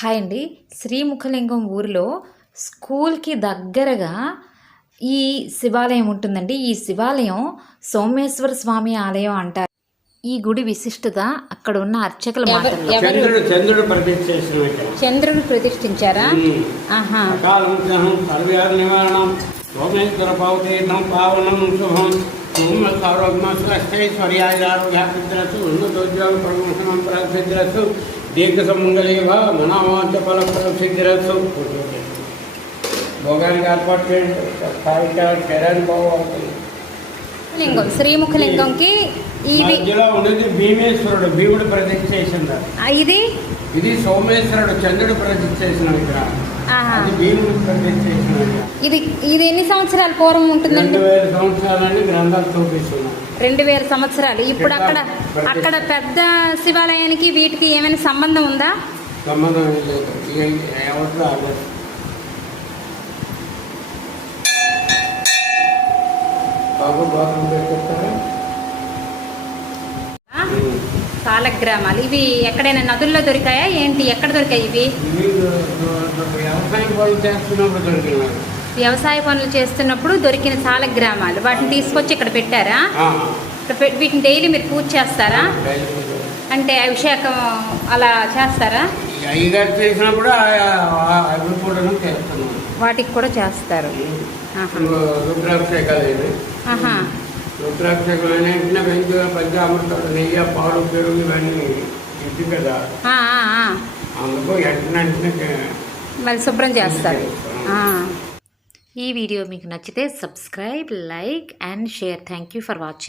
Hi అండి. శ్రీముఖలింగం ఊరిలో స్కూల్కి దగ్గరగా ఈ శివాలయం ఉంటుందండి. ఈ శివాలయం సోమేశ్వర స్వామి ఆలయం అంటారు. ఈ గుడి విశిష్టత అక్కడ ఉన్న అర్చకుల మాటల్లో. చంద్రుడు ప్రతిష్ఠించారా? సోమేశ్వర పావతీర్థం పావనం శుభం ఆరోగ్యశ్వర్యారోగ్యాభిద్రసు ఉన్నతోద్యోగ ప్రమోషణం ప్రసిద్రసు దీర్ఘ సమంగళేవ మనావాంచ ఫల ప్రసిద్రసు. భోగానికి ఏర్పాటు చేయండి. లింగం శ్రీముఖలింగంకి మధ్యలో ఉన్నది భీమేశ్వరుడు, భీముడు ప్రతిష్ఠ చేసింది. ఇది సోమేశ్వరుడు, చంద్రుడు ప్రతిష్ఠ చేసిన విగ్రహం. భీముడు ప్రతిష్ఠ చేసిన విగ్రహం. ఇది ఎన్ని సంవత్సరాల పూర్వం ఉంటుందండి? 2000 సంవత్సరాలని గ్రంథాలు చూపిస్తున్నాయి. 2000 సంవత్సరాలు. ఇప్పుడు అక్కడ పెద్ద శివాలయానికి వీటికి ఏమైనా సంబంధం ఉందా? సంబంధం లేదు. ఎవరితో ఆగదు. సాలగ్రామాలు ఇవి ఎక్కడైనా నదుల్లో దొరికాయా ఏంటి? ఎక్కడ దొరికాయి ఇవి? వ్యవసాయ పనులు చేస్తున్నప్పుడు దొరికిన సాలగ్రామాలు. వాటిని తీసుకొచ్చి ఇక్కడ పెట్టారా? వీటిని డైలీ మీరు పూజ చేస్తారా? అంటే అభిషేకం అలా చేస్తారా? వాటికి కూడా చేస్తారు. రుద్రాభిషేకాలు పంచామృతాలు, నెయ్యి, పాలు, పెరుగు ఇవన్నీ ఇది కదా. అందుకు వెంటనే మళ్ళీ శుభ్రం చేస్తారు. ఈ వీడియో మీకు నచ్చితే subscribe, like and share. Thank you for watching.